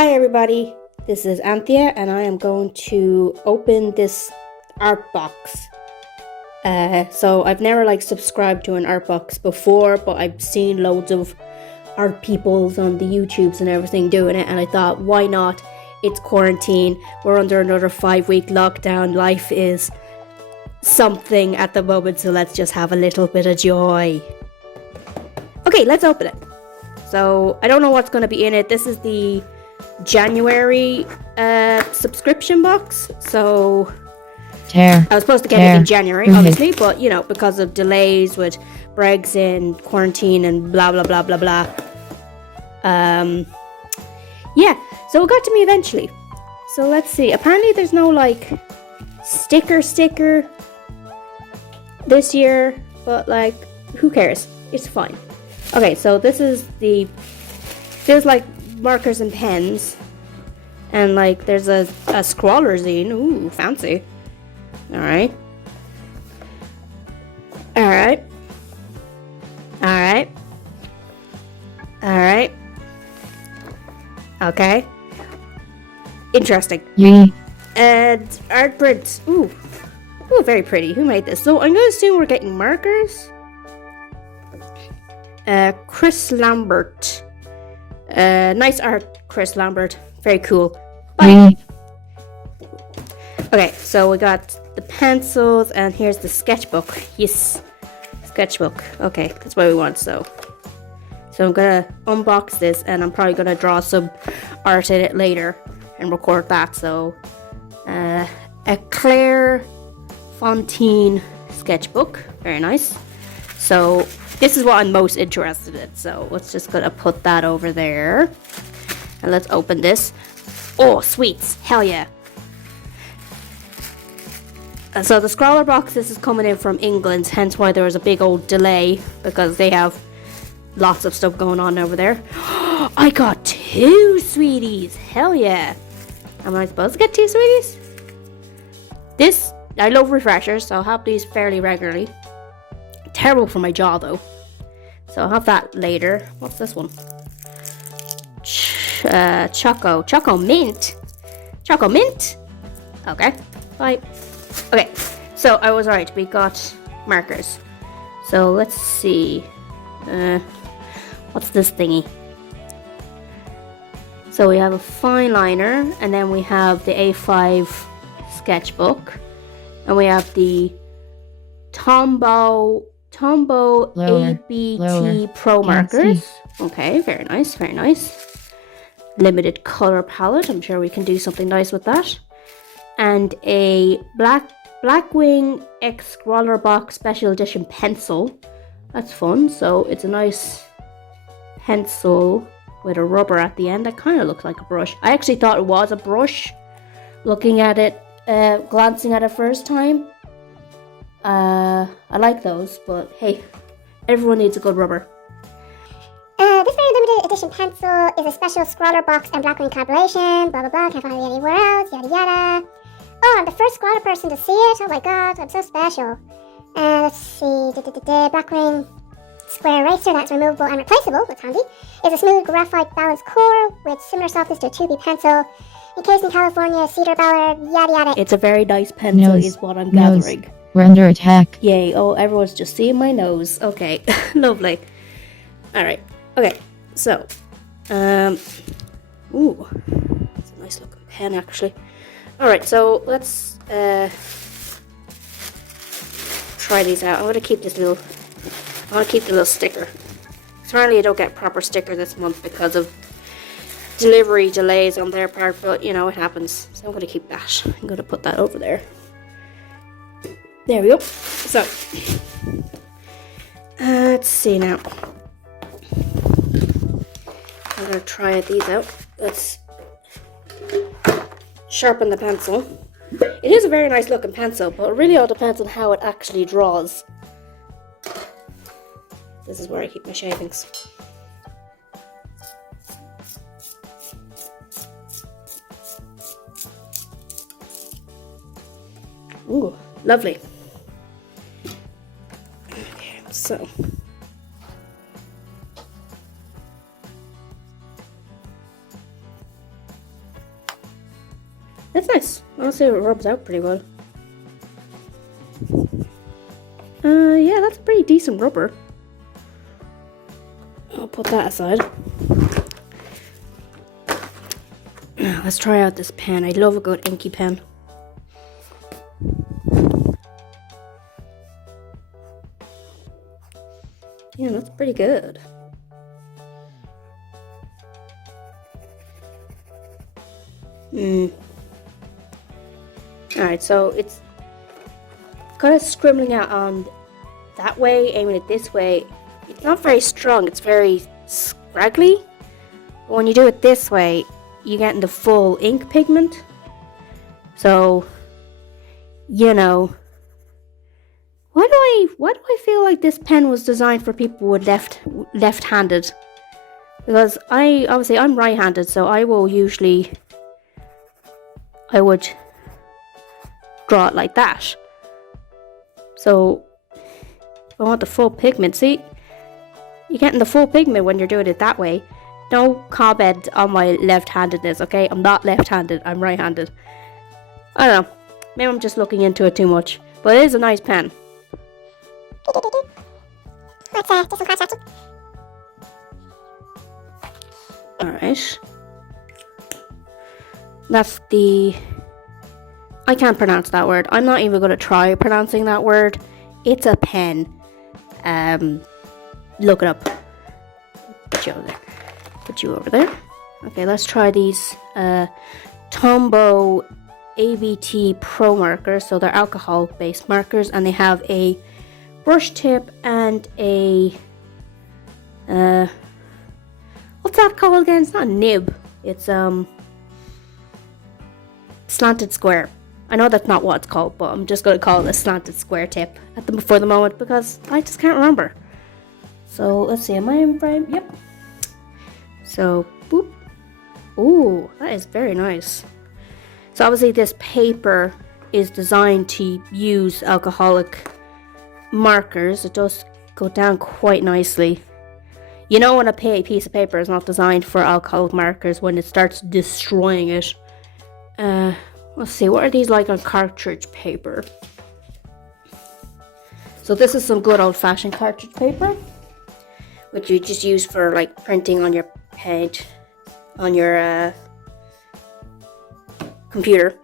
Hi everybody, this is Anthea and I am going to open this art box. So I've never subscribed to an art box before, but I've seen loads of art peoples on the YouTubes and everything doing it, and I thought, why not? It's quarantine, we're under another 5-week lockdown, life is something at the moment, so let's just have a little bit of joy. Okay, let's open it. So I don't know what's going to be in it. This is the January subscription box, so I was supposed to get it in January, obviously, but because of delays with Brexit and quarantine and blah blah blah blah blah, yeah, so it got to me eventually. So let's see, apparently there's no sticker this year, but who cares, it's fine. Okay, so this is feels like markers and pens, and there's a scrawler zine. Ooh, fancy. Alright. Okay. Interesting. And art prints. Ooh, very pretty. Who made this? So I'm gonna assume we're getting markers. Chris Lambert. Nice art, Chris Lambert. Very cool. Bye. Okay, so we got the pencils, and here's the sketchbook. Yes, sketchbook. Okay, that's what we want. So I'm gonna unbox this, and I'm probably gonna draw some art in it later and record that. So, a Claire Fontaine sketchbook. Very nice. So this is what I'm most interested in. So let's just gonna put that over there, and let's open this. Oh, sweets! Hell yeah! So the Scrawlrbox, this is coming in from England, hence why there was a big old delay, because they have lots of stuff going on over there. I got 2 sweeties! Hell yeah! Am I supposed to get 2 sweeties? I love refreshers, so I'll have these fairly regularly. Terrible for my jaw though, so I'll have that later. What's this one? Choco mint. Okay, bye. Okay, so I was right, we got markers. So let's see, what's this thingy? So we have a fine liner, and then we have the A5 sketchbook, and we have the Tombow ABT Pro markers. Okay, very nice, very nice. Limited color palette, I'm sure we can do something nice with that. And a Blackwing X Scrawlrbox Special Edition pencil. That's fun. So it's a nice pencil with a rubber at the end. That kind of looks like a brush. I actually thought it was a brush, looking at it, glancing at it first time. I like those, but hey, everyone needs a good rubber. This very limited edition pencil is a special Scrawlrbox and Blackwing collaboration, blah blah blah, can't find it anywhere else, yada yada. Oh, I'm the first Scrawler person to see it, oh my god, I'm so special. Let's see, Blackwing square eraser that's removable and replaceable, that's handy, is a smooth graphite balanced core with similar softness to a 2B pencil, encased in California cedar ballard, yada yada. It's a very nice pencil is what I'm gathering. We're under attack. Yay, oh, everyone's just seeing my nose. Okay, lovely. Alright, okay, so, ooh, it's a nice looking pen actually. Alright, so let's, try these out. I'm going to keep the little sticker. Apparently I don't get proper sticker this month because of delivery delays on their part, but it happens. So I'm going to keep that. I'm going to put that over there. There we go. So, let's see now. I'm going to try these out. Let's sharpen the pencil. It is a very nice looking pencil, but it really all depends on how it actually draws. This is where I keep my shavings. Ooh, lovely. Okay, so That's nice. Honestly, it rubs out pretty well. Yeah, that's a pretty decent rubber. I'll put that aside. Now, let's try out this pen. I love a good inky pen. Yeah, that's pretty good. Alright, so it's kind of scribbling out on that way, aiming it this way. It's not very strong, it's very scraggly. But when you do it this way, you get in the full ink pigment. So, you know, why do I feel like this pen was designed for people with left-handed? Because I'm right-handed, so I would draw it like that. So I want the full pigment. See, you're getting the full pigment when you're doing it that way. No comment on my left-handedness, okay? I'm not left-handed, I'm right-handed. I don't know, maybe I'm just looking into it too much, but it is a nice pen. Let's do some cross-hatching. Alright. That's the... I can't pronounce that word. I'm not even going to try pronouncing that word. It's a pen. Look it up. Put you over there. Put you over there. Okay, let's try these Tombow ABT Pro markers. So they're alcohol-based markers, and they have a brush tip and a... what's that called again? It's not a nib. It's slanted square. I know that's not what it's called, but I'm just going to call it a slanted square tip for the moment because I just can't remember. So let's see, am I in frame? Yep. So, boop. Ooh, that is very nice. So obviously this paper is designed to use alcoholic markers. It does go down quite nicely. You know when a piece of paper is not designed for alcoholic markers when it starts destroying it. Let's see, what are these like on cartridge paper? So this is some good old-fashioned cartridge paper, which you just use for like printing on your page, on your computer.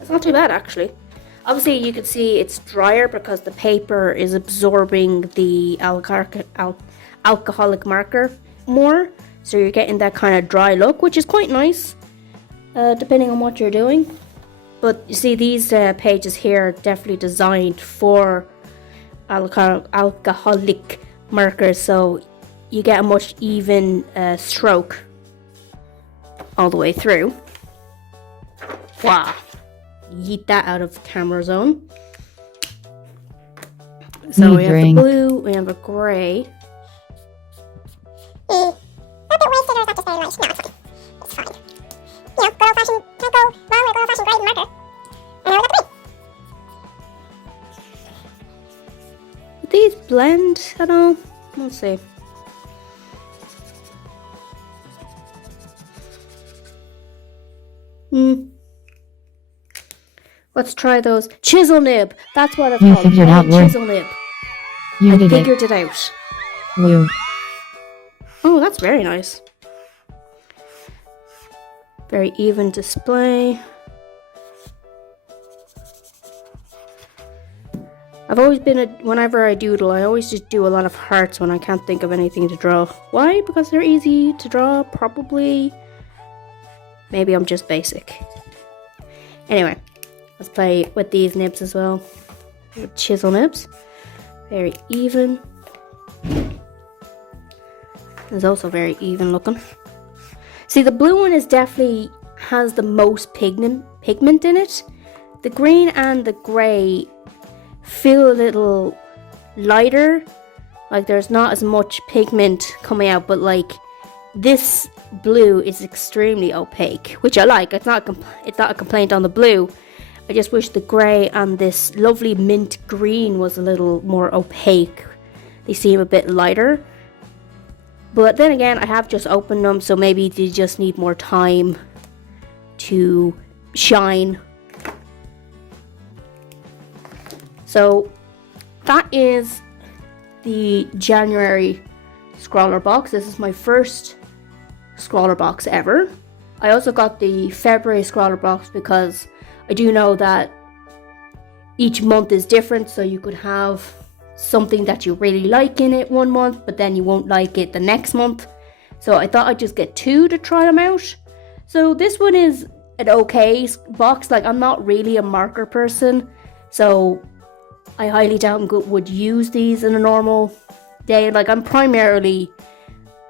It's not too bad actually. Obviously you can see it's drier because the paper is absorbing the alcoholic marker more. So you're getting that kind of dry look, which is quite nice, depending on what you're doing. But you see, these pages here are definitely designed for alcoholic markers, so you get a much even stroke all the way through. Wow. Yeet that out of camera zone. So we have the blue, we have a grey. A bit wasted, or is that just very light? No, it's fine. It's fine. You know, good old-fashioned, can't go wrong with good old-fashioned gray marker. And there we got the Do these blend at all? Let's see. Let's try those. Chisel nib. That's what it's You called. figured out where- Chisel nib. You I did figured it out. Blue. Oh, that's very nice. Very even display. I've always been whenever I doodle, I always just do a lot of hearts when I can't think of anything to draw. Why? Because they're easy to draw, probably. Maybe I'm just basic. Anyway, let's play with these nibs as well. Chisel nibs. Very even. It's also very even looking. See, the blue one is definitely has the most pigment in it. The green and the grey feel a little lighter, like there's not as much pigment coming out, but like this blue is extremely opaque, which I like. It's not a complaint on the blue. I just wish the grey and this lovely mint green was a little more opaque. They seem a bit lighter. But then again, I have just opened them, so maybe they just need more time to shine. So that is the January ScralwrBox. This is my first ScralwrBox ever. I also got the February ScralwrBox because I do know that each month is different, so you could have something that you really like in it one month, but then you won't like it the next month. So I thought I'd just get two to try them out. So this one is an okay box. Like, I'm not really a marker person, so I highly doubt I would use these in a normal day. Like, I'm primarily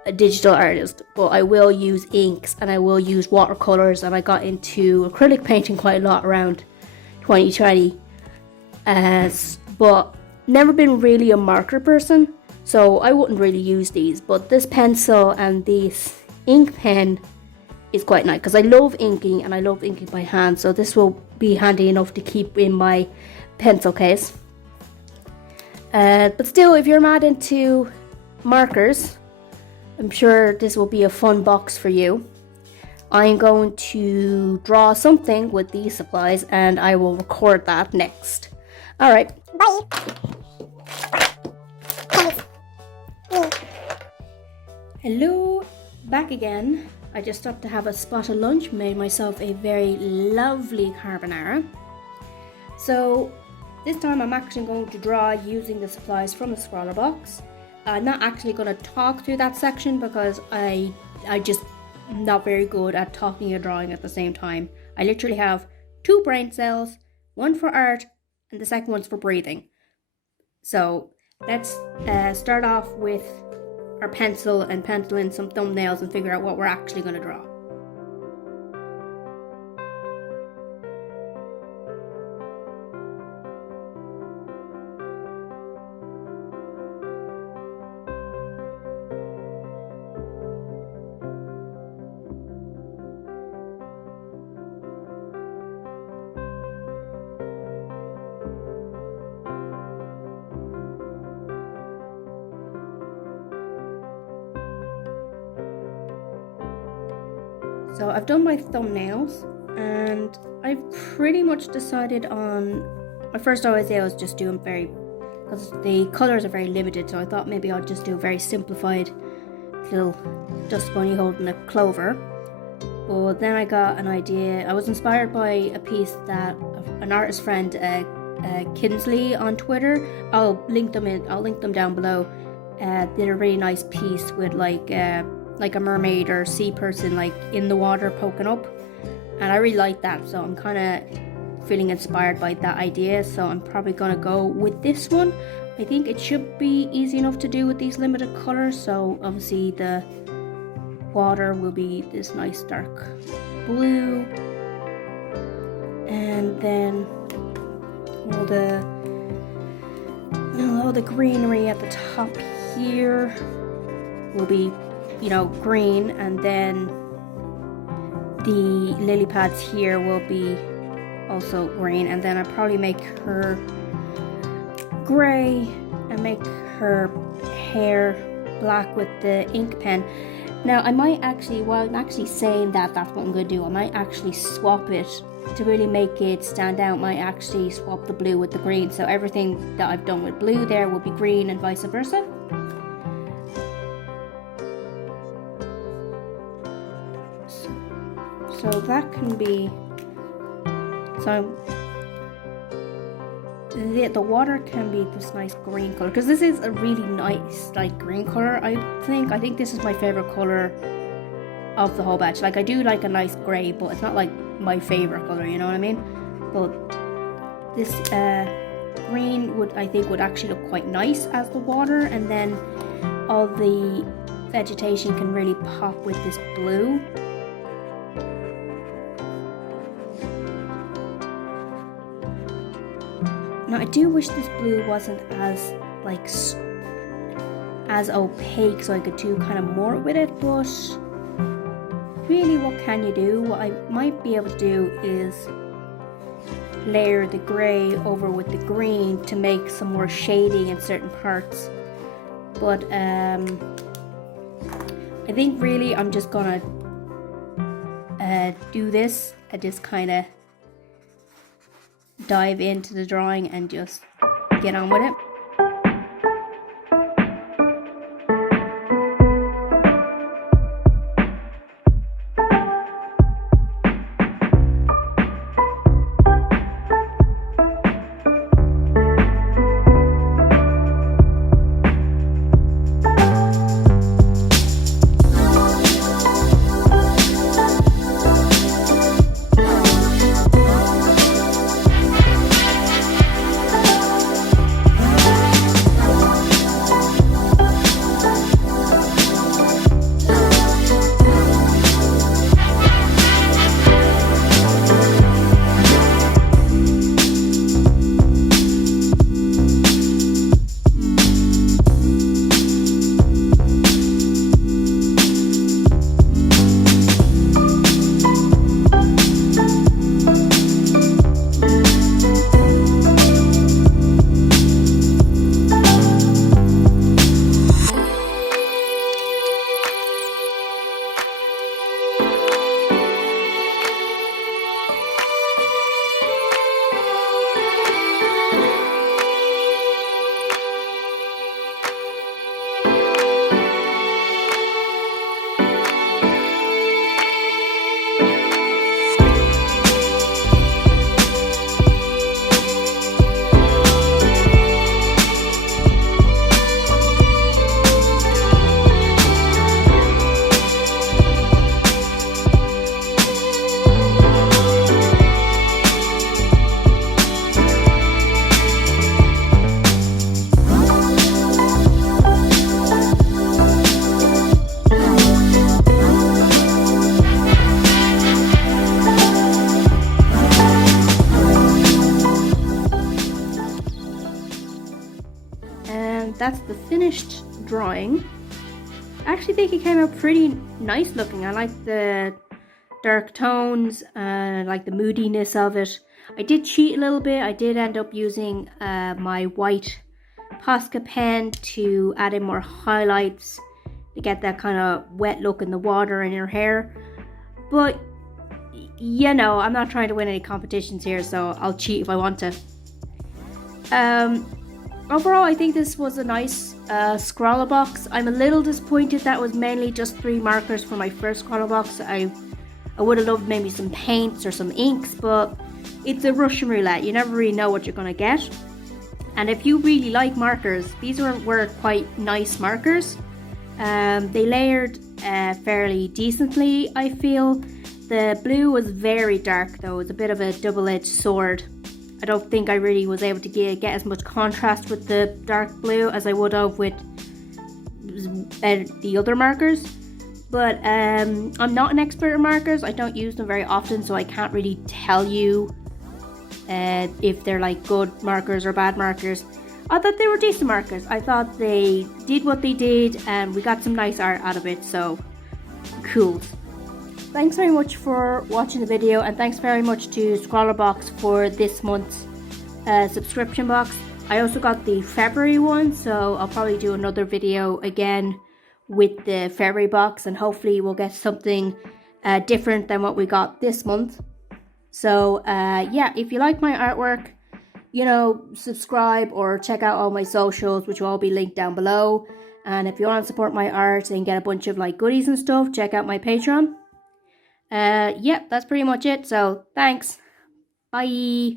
a digital artist, but I will use inks and I will use watercolors, and I got into acrylic painting quite a lot around 2020. But never been really a marker person, so I wouldn't really use these. But this pencil and this ink pen is quite nice because I love inking and I love inking by hand, so this will be handy enough to keep in my pencil case. But still, if you're mad into markers, I'm sure this will be a fun box for you. I'm going to draw something with these supplies and I will record that next. Alright. Bye. Hello, back again. I just stopped to have a spot of lunch, made myself a very lovely carbonara. So this time I'm actually going to draw using the supplies from the ScrawlrBox. I'm not actually going to talk through that section because I just not very good at talking and drawing at the same time. I literally have 2 brain cells, one for art and the second one's for breathing. So let's start off with our pencil and pencil in some thumbnails and figure out what we're actually going to draw. So I've done my thumbnails and I've pretty much decided on, my first idea was just doing because the colours are very limited, so I thought maybe I'll just do a very simplified little dust bunny holding a clover. But then I got an idea. I was inspired by a piece that an artist friend, Kinsley on Twitter, I'll link them down below, did a really nice piece with like a mermaid or sea person like in the water poking up, and I really like that, so I'm kind of feeling inspired by that idea, so I'm probably gonna go with this one. I think it should be easy enough to do with these limited colors. So obviously the water will be this nice dark blue, and then all the greenery at the top here will be, you know, green, and then the lily pads here will be also green, and then I'll probably make her grey and make her hair black with the ink pen. Now I might actually, while I'm actually saying that that's what I'm going to do, I might actually swap it to really make it stand out. Might actually swap the blue with the green, so everything that I've done with blue there will be green and vice versa. So that can be, so the water can be this nice green color, because this is a really nice like green color. I think this is my favorite color of the whole batch. Like, I do like a nice gray, but it's not like my favorite color, you know what I mean? But this green would actually look quite nice as the water, and then all the vegetation can really pop with this blue. Now I do wish this blue wasn't as opaque, so I could do kind of more with it, but really what can you do? What I might be able to do is layer the grey over with the green to make some more shading in certain parts, but I think really I'm just gonna do this and just kind of dive into the drawing and just get on with it. That's the finished drawing. I actually think it came out pretty nice looking. I like the dark tones, I like the moodiness of it. I did cheat a little bit. I did end up using my white Posca pen to add in more highlights to get that kind of wet look in the water in your hair. But you know, I'm not trying to win any competitions here, so I'll cheat if I want to. Overall, I think this was a nice Scrawlrbox. I'm a little disappointed that was mainly just 3 markers for my first Scrawlrbox. I would have loved maybe some paints or some inks, but it's a Russian roulette. You never really know what you're going to get. And if you really like markers, these were quite nice markers. They layered fairly decently, I feel. The blue was very dark though. It was a bit of a double-edged sword. I don't think I really was able to get as much contrast with the dark blue as I would have with the other markers. But I'm not an expert in markers. I don't use them very often, so I can't really tell you if they're like good markers or bad markers. I thought they were decent markers. I thought they did what they did and we got some nice art out of it, so cool. Thanks very much for watching the video, and thanks very much to Scrawlrbox for this month's subscription box. I also got the February one, so I'll probably do another video again with the February box, and hopefully we'll get something different than what we got this month. So yeah, if you like my artwork, you know, subscribe or check out all my socials, which will all be linked down below. And if you want to support my art and get a bunch of like goodies and stuff, check out my Patreon. Yeah, that's pretty much it. So thanks. Bye.